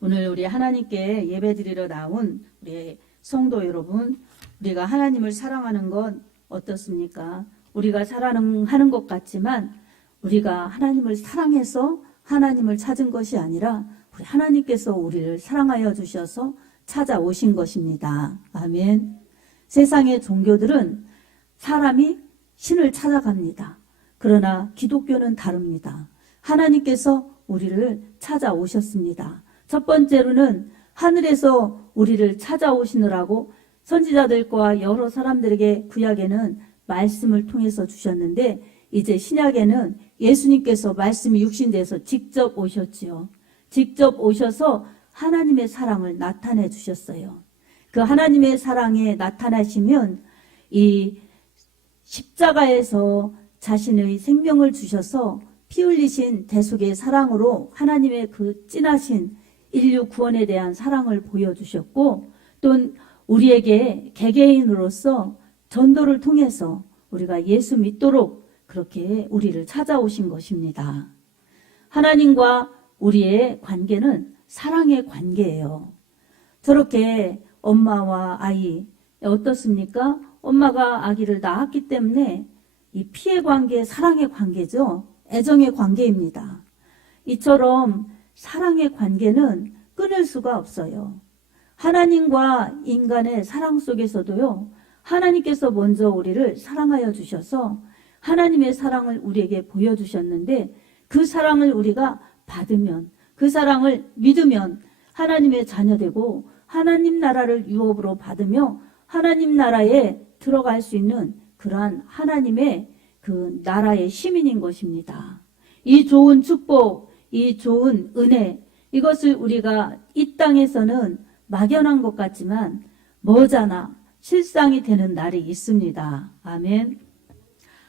오늘 우리 하나님께 예배드리러 나온 우리 성도 여러분, 우리가 하나님을 사랑하는 건 어떻습니까? 우리가 사랑하는 것 같지만 우리가 하나님을 사랑해서 하나님을 찾은 것이 아니라 우리 하나님께서 우리를 사랑하여 주셔서 찾아오신 것입니다. 아멘. 세상의 종교들은 사람이 신을 찾아갑니다. 그러나 기독교는 다릅니다. 하나님께서 우리를 찾아오셨습니다. 첫 번째로는 하늘에서 우리를 찾아오시느라고 선지자들과 여러 사람들에게 구약에는 말씀을 통해서 주셨는데 이제 신약에는 예수님께서 말씀이 육신돼서 직접 오셨지요. 직접 오셔서 하나님의 사랑을 나타내 주셨어요. 그 하나님의 사랑에 나타나시면 이 십자가에서 자신의 생명을 주셔서 피 흘리신 대속의 사랑으로 하나님의 그 진하신 인류 구원에 대한 사랑을 보여주셨고 또 우리에게 개개인으로서 전도를 통해서 우리가 예수 믿도록 그렇게 우리를 찾아오신 것입니다. 하나님과 우리의 관계는 사랑의 관계예요. 저렇게 엄마와 아이 어떻습니까? 엄마가 아기를 낳았기 때문에 이 피의 관계, 사랑의 관계죠. 애정의 관계입니다. 이처럼 사랑의 관계는 끊을 수가 없어요. 하나님과 인간의 사랑 속에서도요. 하나님께서 먼저 우리를 사랑하여 주셔서 하나님의 사랑을 우리에게 보여주셨는데 그 사랑을 우리가 받으면 그 사랑을 믿으면 하나님의 자녀되고 하나님 나라를 유업으로 받으며 하나님 나라에 들어갈 수 있는 그러한 하나님의 그 나라의 시민인 것입니다. 이 좋은 축복, 이 좋은 은혜, 이것을 우리가 이 땅에서는 막연한 것 같지만 머지않아 실상이 되는 날이 있습니다. 아멘.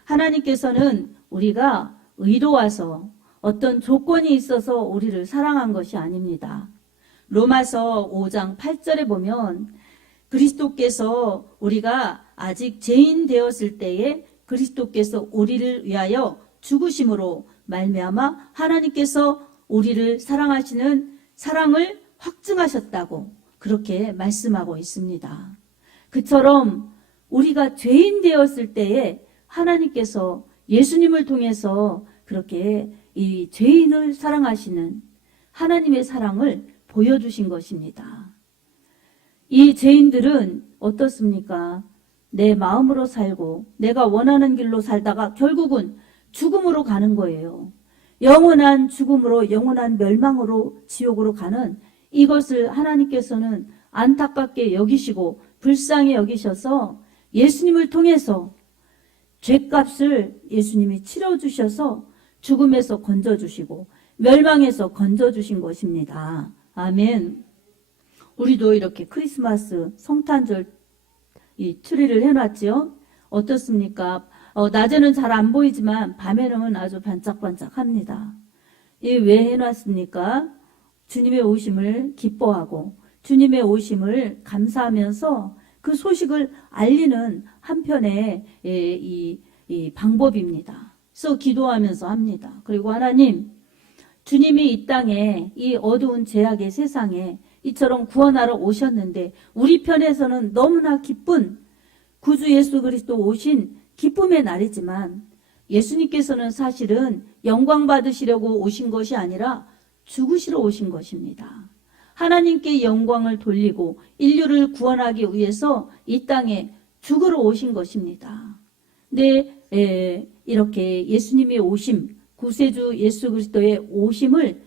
하나님께서는 우리가 의로와서 어떤 조건이 있어서 우리를 사랑한 것이 아닙니다. 로마서 5장 8절에 보면 그리스도께서 우리가 아직 죄인 되었을 때에 그리스도께서 우리를 위하여 죽으심으로 말미암아 하나님께서 우리를 사랑하시는 사랑을 확증하셨다고 그렇게 말씀하고 있습니다. 그처럼 우리가 죄인 되었을 때에 하나님께서 예수님을 통해서 그렇게 이 죄인을 사랑하시는 하나님의 사랑을 보여주신 것입니다. 이 죄인들은 어떻습니까? 내 마음으로 살고 내가 원하는 길로 살다가 결국은 죽음으로 가는 거예요. 영원한 죽음으로 영원한 멸망으로 지옥으로 가는 이것을 하나님께서는 안타깝게 여기시고 불쌍히 여기셔서 예수님을 통해서 죄값을 예수님이 치러주셔서 죽음에서 건져주시고 멸망에서 건져주신 것입니다. 아멘. 우리도 이렇게 크리스마스 성탄절 이 트리를 해놨죠. 어떻습니까? 낮에는 잘 안 보이지만 밤에는 아주 반짝반짝합니다. 이 왜 해놨습니까? 주님의 오심을 기뻐하고 주님의 오심을 감사하면서 그 소식을 알리는 한편의 이 방법입니다. 그래서 기도하면서 합니다. 그리고 하나님, 주님이 이 땅에 이 어두운 죄악의 세상에 이처럼 구원하러 오셨는데 우리 편에서는 너무나 기쁜 구주 예수 그리스도 오신 기쁨의 날이지만 예수님께서는 사실은 영광 받으시려고 오신 것이 아니라 죽으시러 오신 것입니다. 하나님께 영광을 돌리고 인류를 구원하기 위해서 이 땅에 죽으러 오신 것입니다. 근데 이렇게 예수님의 오심, 구세주 예수 그리스도의 오심을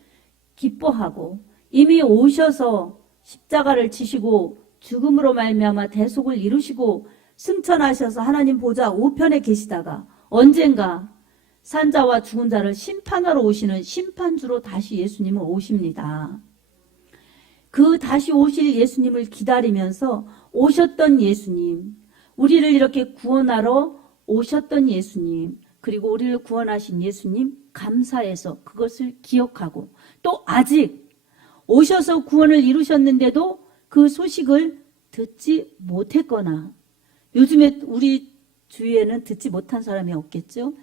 기뻐하고 이미 오셔서 십자가를 지시고 죽음으로 말미암아 대속을 이루시고 승천하셔서 하나님 보좌 우편에 계시다가 언젠가 산자와 죽은 자를 심판하러 오시는 심판주로 다시 예수님은 오십니다. 그 다시 오실 예수님을 기다리면서 오셨던 예수님, 우리를 이렇게 구원하러 오셨던 예수님, 그리고 우리를 구원하신 예수님 감사해서 그것을 기억하고 또 아직 오셔서 구원을 이루셨는데도 그 소식을 듣지 못했거나 요즘에 우리 주위에는 듣지 못한 사람이 없겠죠.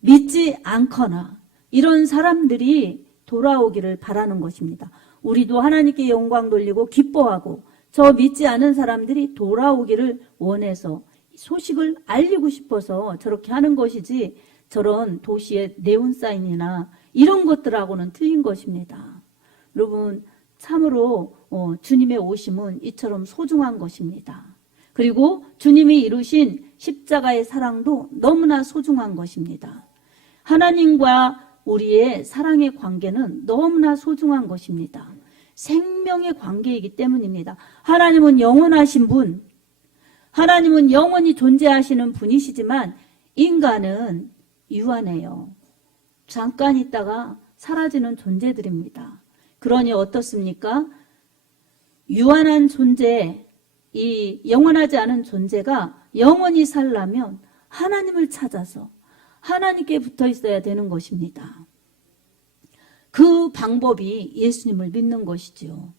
믿지 않거나 이런 사람들이 돌아오기를 바라는 것입니다. 우리도 하나님께 영광 돌리고 기뻐하고 저 믿지 않은 사람들이 돌아오기를 원해서 소식을 알리고 싶어서 저렇게 하는 것이지 저런 도시의 네온사인이나 이런 것들하고는 틀린 것입니다. 여러분 참으로 주님의 오심은 이처럼 소중한 것입니다. 그리고 주님이 이루신 십자가의 사랑도 너무나 소중한 것입니다. 하나님과 우리의 사랑의 관계는 너무나 소중한 것입니다. 생명의 관계이기 때문입니다. 하나님은 영원하신 분, 하나님은 영원히 존재하시는 분이시지만 인간은 유한해요. 잠깐 있다가 사라지는 존재들입니다. 그러니 어떻습니까? 유한한 존재, 이 영원하지 않은 존재가 영원히 살려면 하나님을 찾아서 하나님께 붙어 있어야 되는 것입니다. 그 방법이 예수님을 믿는 것이지요.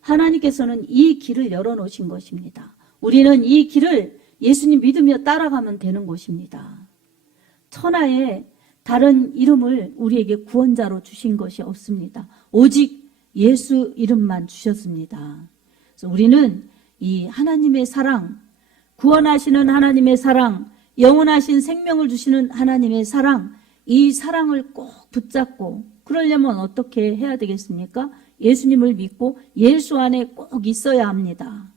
하나님께서는 이 길을 열어놓으신 것입니다. 우리는 이 길을 예수님 믿으며 따라가면 되는 것입니다. 천하에 다른 이름을 우리에게 구원자로 주신 것이 없습니다. 오직 예수 이름만 주셨습니다. 그래서 우리는 이 하나님의 사랑, 구원하시는 하나님의 사랑, 영원하신 생명을 주시는 하나님의 사랑, 이 사랑을 꼭 붙잡고 그러려면 어떻게 해야 되겠습니까? 예수님을 믿고 예수 안에 꼭 있어야 합니다.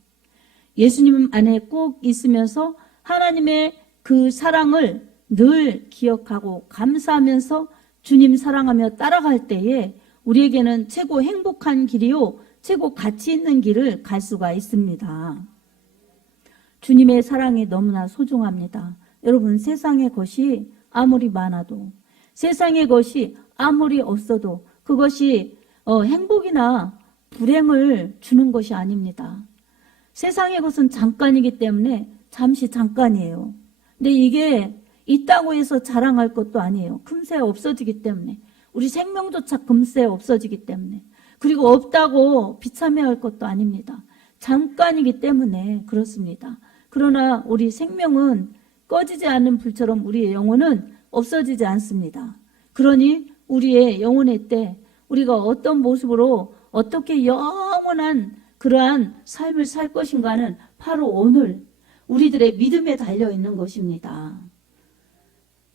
예수님 안에 꼭 있으면서 하나님의 그 사랑을 늘 기억하고 감사하면서 주님 사랑하며 따라갈 때에 우리에게는 최고 행복한 길이요 최고 가치 있는 길을 갈 수가 있습니다. 주님의 사랑이 너무나 소중합니다. 여러분 세상의 것이 아무리 많아도 세상의 것이 아무리 없어도 그것이 행복이나 불행을 주는 것이 아닙니다. 세상의 것은 잠깐이기 때문에 잠시 잠깐이에요. 근데 이게 있다고 해서 자랑할 것도 아니에요. 금세 없어지기 때문에. 우리 생명조차 금세 없어지기 때문에. 그리고 없다고 비참해할 것도 아닙니다. 잠깐이기 때문에 그렇습니다. 그러나 우리 생명은 꺼지지 않는 불처럼 우리의 영혼은 없어지지 않습니다. 그러니 우리의 영혼의 때 우리가 어떤 모습으로 어떻게 영원한 그러한 삶을 살 것인가는 바로 오늘 우리들의 믿음에 달려 있는 것입니다.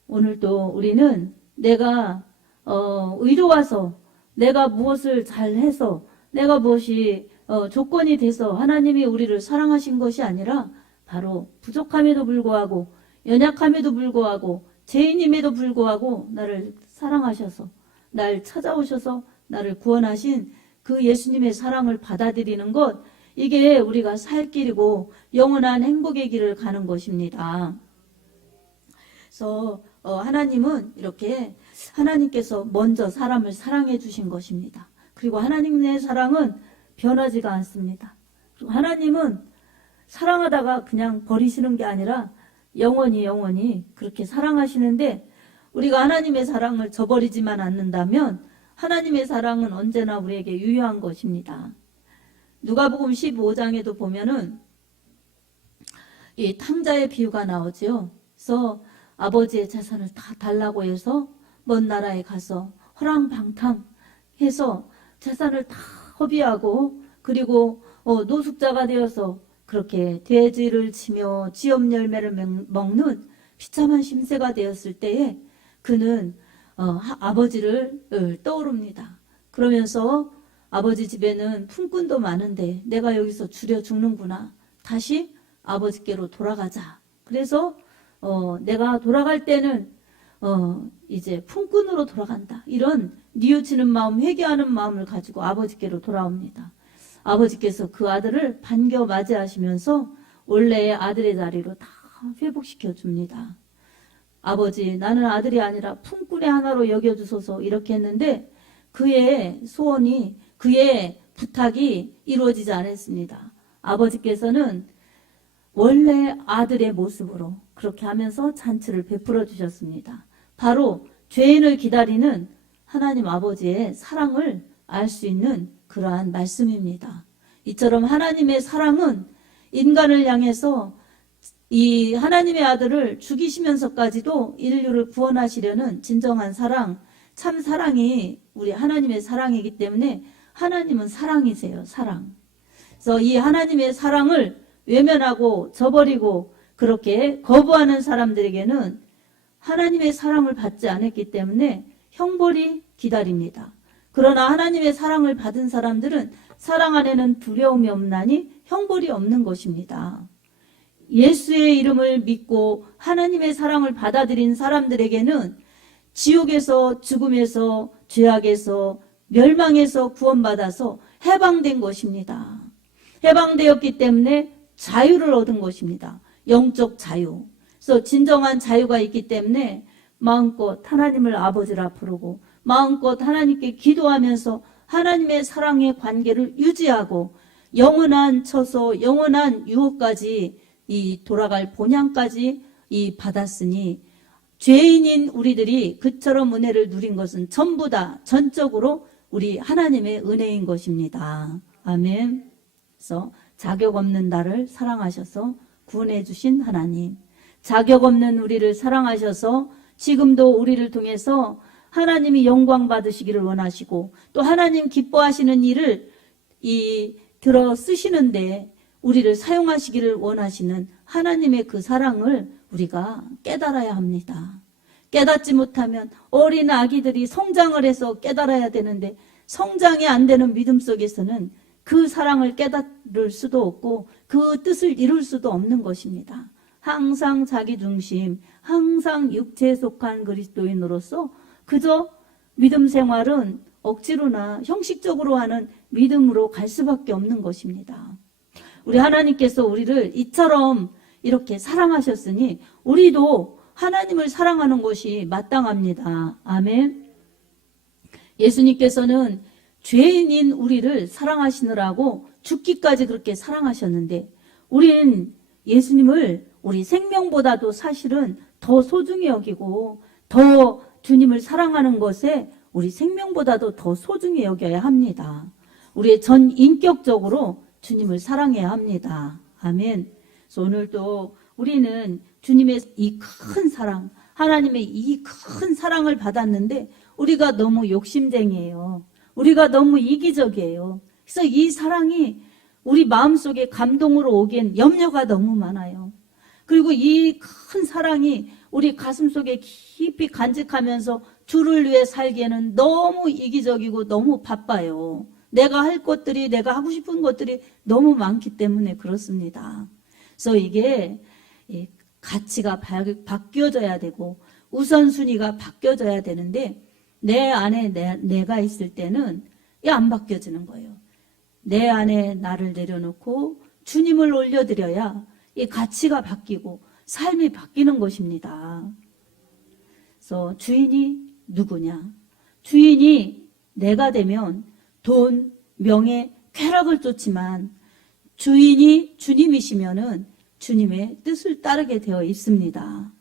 오늘도 우리는 내가 의로워서 내가 무엇을 잘해서 내가 무엇이 조건이 돼서 하나님이 우리를 사랑하신 것이 아니라 바로 부족함에도 불구하고 연약함에도 불구하고 죄인임에도 불구하고 나를 사랑하셔서 날 찾아오셔서 나를 구원하신 그 예수님의 사랑을 받아들이는 것, 이게 우리가 살 길이고 영원한 행복의 길을 가는 것입니다. 그래서 하나님은 이렇게 하나님께서 먼저 사람을 사랑해 주신 것입니다. 그리고 하나님의 사랑은 변하지가 않습니다. 그리고 하나님은 사랑하다가 그냥 버리시는 게 아니라 영원히 그렇게 사랑하시는데 우리가 하나님의 사랑을 저버리지만 않는다면 하나님의 사랑은 언제나 우리에게 유효한 것입니다. 누가복음 15장에도 보면은 이 탕자의 비유가 나오죠. 그래서 아버지의 재산을 다 달라고 해서 먼 나라에 가서 허랑방탕해서 재산을 다 허비하고 그리고 노숙자가 되어서 그렇게 돼지를 치며 지엽 열매를 먹는 비참한 심세가 되었을 때에 그는 아버지를 떠오릅니다. 그러면서 아버지 집에는 품꾼도 많은데 내가 여기서 줄여 죽는구나. 다시 아버지께로 돌아가자. 그래서 내가 돌아갈 때는 이제 품꾼으로 돌아간다. 이런 뉘우치는 마음, 회개하는 마음을 가지고 아버지께로 돌아옵니다. 아버지께서 그 아들을 반겨 맞이하시면서 원래의 아들의 자리로 다 회복시켜 줍니다. 아버지, 나는 아들이 아니라 품꾼의 하나로 여겨주소서 이렇게 했는데 그의 소원이, 그의 부탁이 이루어지지 않았습니다. 아버지께서는 원래 아들의 모습으로 그렇게 하면서 잔치를 베풀어 주셨습니다. 바로 죄인을 기다리는 하나님 아버지의 사랑을 알 수 있는 그러한 말씀입니다. 이처럼 하나님의 사랑은 인간을 향해서 이 하나님의 아들을 죽이시면서까지도 인류를 구원하시려는 진정한 사랑, 참 사랑이 우리 하나님의 사랑이기 때문에 하나님은 사랑이세요. 사랑. 그래서 이 하나님의 사랑을 외면하고 저버리고 그렇게 거부하는 사람들에게는 하나님의 사랑을 받지 않았기 때문에 형벌이 기다립니다. 그러나 하나님의 사랑을 받은 사람들은 사랑 안에는 두려움이 없나니 형벌이 없는 것입니다. 예수의 이름을 믿고 하나님의 사랑을 받아들인 사람들에게는 지옥에서, 죽음에서, 죄악에서, 멸망에서 구원받아서 해방된 것입니다. 해방되었기 때문에 자유를 얻은 것입니다. 영적 자유. 그래서 진정한 자유가 있기 때문에 마음껏 하나님을 아버지라 부르고 마음껏 하나님께 기도하면서 하나님의 사랑의 관계를 유지하고 영원한 처소, 영원한 유업까지 이 돌아갈 본향까지 이 받았으니 죄인인 우리들이 그처럼 은혜를 누린 것은 전부 다 전적으로 우리 하나님의 은혜인 것입니다. 아멘. 그래서 자격 없는 나를 사랑하셔서 구원해 주신 하나님, 자격 없는 우리를 사랑하셔서 지금도 우리를 통해서 하나님이 영광 받으시기를 원하시고 또 하나님 기뻐하시는 일을 들어 쓰시는데 우리를 사용하시기를 원하시는 하나님의 그 사랑을 우리가 깨달아야 합니다. 깨닫지 못하면 어린 아기들이 성장을 해서 깨달아야 되는데 성장이 안 되는 믿음 속에서는 그 사랑을 깨달을 수도 없고 그 뜻을 이룰 수도 없는 것입니다. 항상 자기 중심, 항상 육체에 속한 그리스도인으로서 그저 믿음 생활은 억지로나 형식적으로 하는 믿음으로 갈 수밖에 없는 것입니다. 우리 하나님께서 우리를 이처럼 이렇게 사랑하셨으니 우리도 하나님을 사랑하는 것이 마땅합니다. 아멘. 예수님께서는 죄인인 우리를 사랑하시느라고 죽기까지 그렇게 사랑하셨는데 우리는 예수님을 우리 생명보다도 사실은 더 소중히 여기고 더 주님을 사랑하는 것에 우리 생명보다도 더 소중히 여겨야 합니다. 우리의 전 인격적으로 주님을 사랑해야 합니다. 아멘. 그래서 오늘도 우리는 주님의 이 큰 사랑, 하나님의 이 큰 사랑을 받았는데 우리가 너무 욕심쟁이에요. 우리가 너무 이기적이에요. 그래서 이 사랑이 우리 마음속에 감동으로 오기엔 염려가 너무 많아요. 그리고 이 큰 사랑이 우리 가슴속에 깊이 간직하면서 주를 위해 살기에는 너무 이기적이고 너무 바빠요. 내가 할 것들이, 내가 하고 싶은 것들이 너무 많기 때문에 그렇습니다. 그래서 이게 가치가 바뀌어져야 되고 우선순위가 바뀌어져야 되는데 내 안에 내가 있을 때는 안 바뀌어지는 거예요. 내 안에 나를 내려놓고 주님을 올려드려야 이 가치가 바뀌고 삶이 바뀌는 것입니다. 그래서 주인이 누구냐? 주인이 내가 되면 돈, 명예, 쾌락을 쫓지만 주인이 주님이시면은 주님의 뜻을 따르게 되어 있습니다.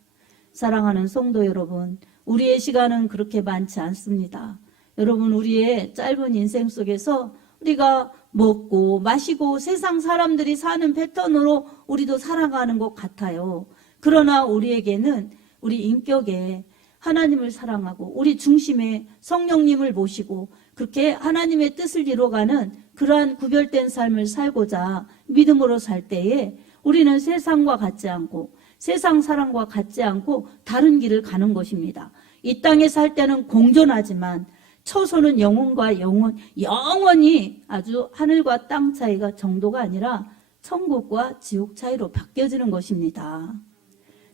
사랑하는 성도 여러분, 우리의 시간은 그렇게 많지 않습니다. 여러분, 우리의 짧은 인생 속에서 우리가 먹고 마시고 세상 사람들이 사는 패턴으로 우리도 살아가는 것 같아요. 그러나 우리에게는 우리 인격에 하나님을 사랑하고 우리 중심에 성령님을 모시고 그렇게 하나님의 뜻을 이루어가는 그러한 구별된 삶을 살고자 믿음으로 살 때에 우리는 세상과 같지 않고 세상 사람과 같지 않고 다른 길을 가는 것입니다. 이 땅에 살 때는 공존하지만 처소는 영혼과 영원히 아주 하늘과 땅 차이가 정도가 아니라 천국과 지옥 차이로 바뀌어지는 것입니다.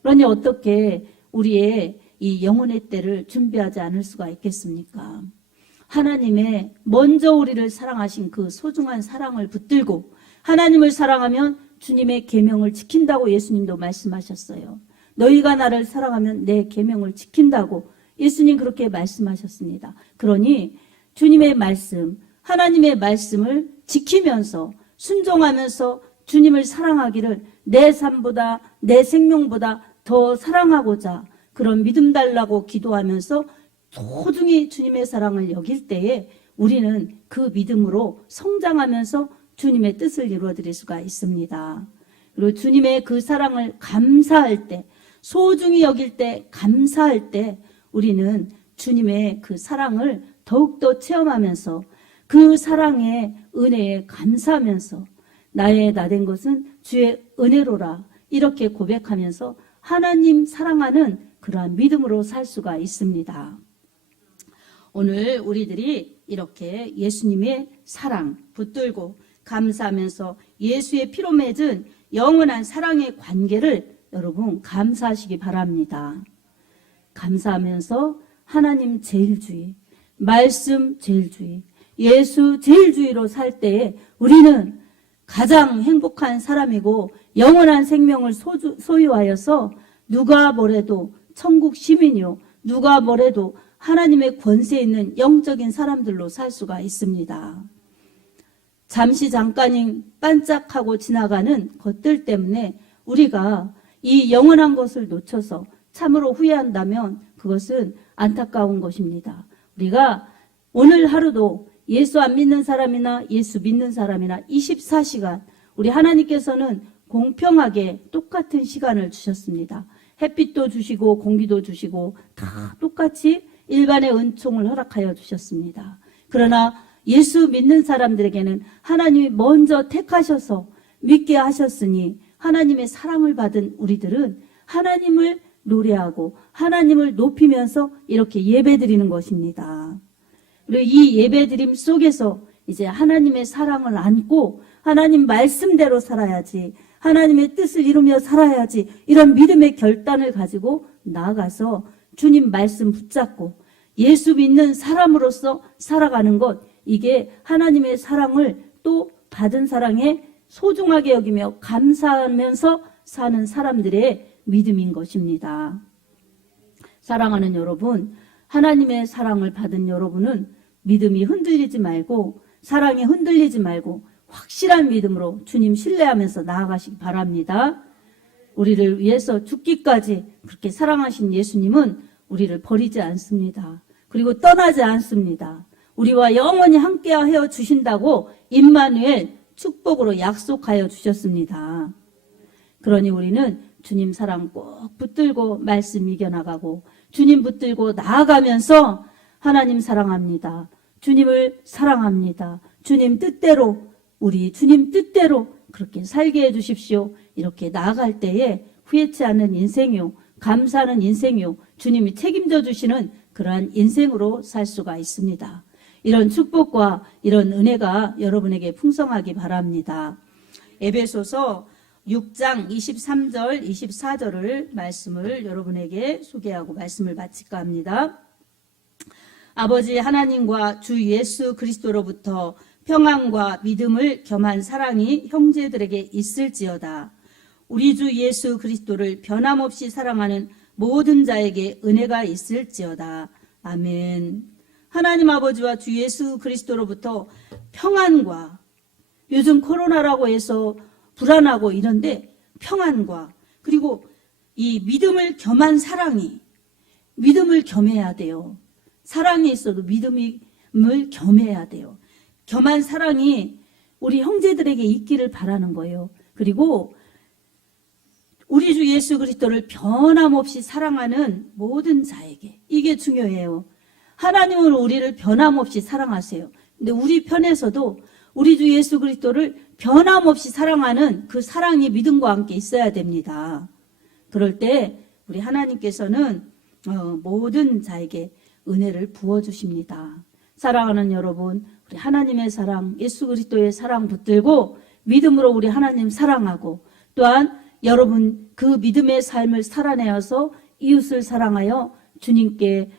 그러니 어떻게 우리의 이 영혼의 때를 준비하지 않을 수가 있겠습니까? 하나님의 먼저 우리를 사랑하신 그 소중한 사랑을 붙들고 하나님을 사랑하면 주님의 계명을 지킨다고 예수님도 말씀하셨어요. 너희가 나를 사랑하면 내 계명을 지킨다고 예수님 그렇게 말씀하셨습니다. 그러니 주님의 말씀, 하나님의 말씀을 지키면서 순종하면서 주님을 사랑하기를 내 삶보다 내 생명보다 더 사랑하고자 그런 믿음 달라고 기도하면서 소중히 주님의 사랑을 여길 때에 우리는 그 믿음으로 성장하면서 주님의 뜻을 이루어드릴 수가 있습니다. 그리고 주님의 그 사랑을 감사할 때, 소중히 여길 때, 감사할 때 우리는 주님의 그 사랑을 더욱더 체험하면서 그 사랑의 은혜에 감사하면서 나의 나된 것은 주의 은혜로라 이렇게 고백하면서 하나님 사랑하는 그러한 믿음으로 살 수가 있습니다. 오늘 우리들이 이렇게 예수님의 사랑 붙들고 감사하면서 예수의 피로 맺은 영원한 사랑의 관계를 여러분 감사하시기 바랍니다. 감사하면서 하나님 제일주의, 말씀 제일주의, 예수 제일주의로 살 때에 우리는 가장 행복한 사람이고 영원한 생명을 소유하여서 누가 뭐래도 천국 시민이요, 누가 뭐래도 하나님의 권세 있는 영적인 사람들로 살 수가 있습니다. 잠시 잠깐이 반짝하고 지나가는 것들 때문에 우리가 이 영원한 것을 놓쳐서 참으로 후회한다면 그것은 안타까운 것입니다. 우리가 오늘 하루도 예수 안 믿는 사람이나 예수 믿는 사람이나 24시간 우리 하나님께서는 공평하게 똑같은 시간을 주셨습니다. 햇빛도 주시고 공기도 주시고 다 똑같이 일반의 은총을 허락하여 주셨습니다. 그러나 예수 믿는 사람들에게는 하나님이 먼저 택하셔서 믿게 하셨으니 하나님의 사랑을 받은 우리들은 하나님을 노래하고 하나님을 높이면서 이렇게 예배드리는 것입니다. 그리고 이 예배드림 속에서 이제 하나님의 사랑을 안고 하나님 말씀대로 살아야지, 하나님의 뜻을 이루며 살아야지, 이런 믿음의 결단을 가지고 나아가서 주님 말씀 붙잡고 예수 믿는 사람으로서 살아가는 것, 이게 하나님의 사랑을 또 받은 사랑에 소중하게 여기며 감사하면서 사는 사람들의 믿음인 것입니다. 사랑하는 여러분, 하나님의 사랑을 받은 여러분은 믿음이 흔들리지 말고 사랑이 흔들리지 말고 확실한 믿음으로 주님 신뢰하면서 나아가시기 바랍니다. 우리를 위해서 죽기까지 그렇게 사랑하신 예수님은 우리를 버리지 않습니다. 그리고 떠나지 않습니다. 우리와 영원히 함께하여 주신다고 임마누엘 축복으로 약속하여 주셨습니다. 그러니 우리는 주님 사랑 꼭 붙들고 말씀 이겨나가고 주님 붙들고 나아가면서 하나님 사랑합니다. 주님을 사랑합니다. 주님 뜻대로, 우리 주님 뜻대로 그렇게 살게 해주십시오. 이렇게 나아갈 때에 후회치 않는 인생이요, 감사하는 인생이요, 주님이 책임져 주시는 그러한 인생으로 살 수가 있습니다. 이런 축복과 이런 은혜가 여러분에게 풍성하기 바랍니다. 에베소서 6장 23절, 24절을 말씀을 여러분에게 소개하고 말씀을 마칠까 합니다. 아버지 하나님과 주 예수 그리스도로부터 평안과 믿음을 겸한 사랑이 형제들에게 있을지어다. 우리 주 예수 그리스도를 변함없이 사랑하는 모든 자에게 은혜가 있을지어다. 아멘. 하나님 아버지와 주 예수 그리스도로부터 평안과, 요즘 코로나라고 해서 불안하고 이런데 평안과, 그리고 이 믿음을 겸한 사랑이, 믿음을 겸해야 돼요. 사랑이 있어도 믿음을 겸해야 돼요. 겸한 사랑이 우리 형제들에게 있기를 바라는 거예요. 그리고 우리 주 예수 그리스도를 변함없이 사랑하는 모든 자에게, 이게 중요해요. 하나님은 우리를 변함없이 사랑하세요. 근데 우리 편에서도 우리 주 예수 그리스도를 변함없이 사랑하는 그 사랑이 믿음과 함께 있어야 됩니다. 그럴 때 우리 하나님께서는 모든 자에게 은혜를 부어주십니다. 사랑하는 여러분, 우리 하나님의 사랑, 예수 그리스도의 사랑 붙들고 믿음으로 우리 하나님 사랑하고, 또한 여러분 그 믿음의 삶을 살아내어서 이웃을 사랑하여 주님께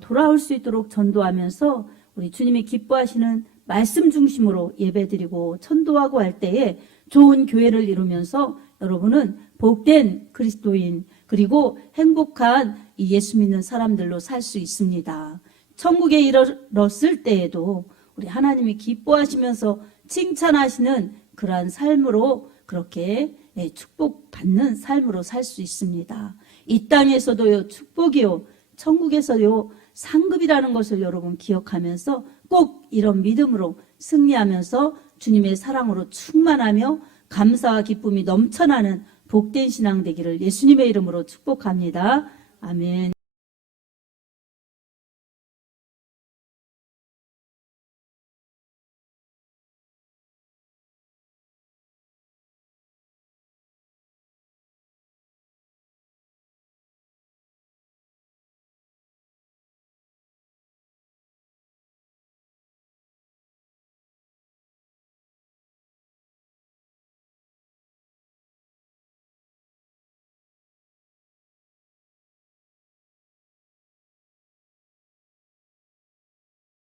돌아올 수 있도록 전도하면서 우리 주님이 기뻐하시는 말씀 중심으로 예배드리고 천도하고 할 때에 좋은 교회를 이루면서 여러분은 복된 그리스도인, 그리고 행복한 이 예수 믿는 사람들로 살 수 있습니다. 천국에 이르렀을 때에도 우리 하나님이 기뻐하시면서 칭찬하시는 그러한 삶으로 그렇게 축복받는 삶으로 살 수 있습니다. 이 땅에서도요 축복이요, 천국에서요 상급이라는 것을 여러분 기억하면서 꼭 이런 믿음으로 승리하면서 주님의 사랑으로 충만하며 감사와 기쁨이 넘쳐나는 복된 신앙 되기를 예수님의 이름으로 축복합니다. 아멘.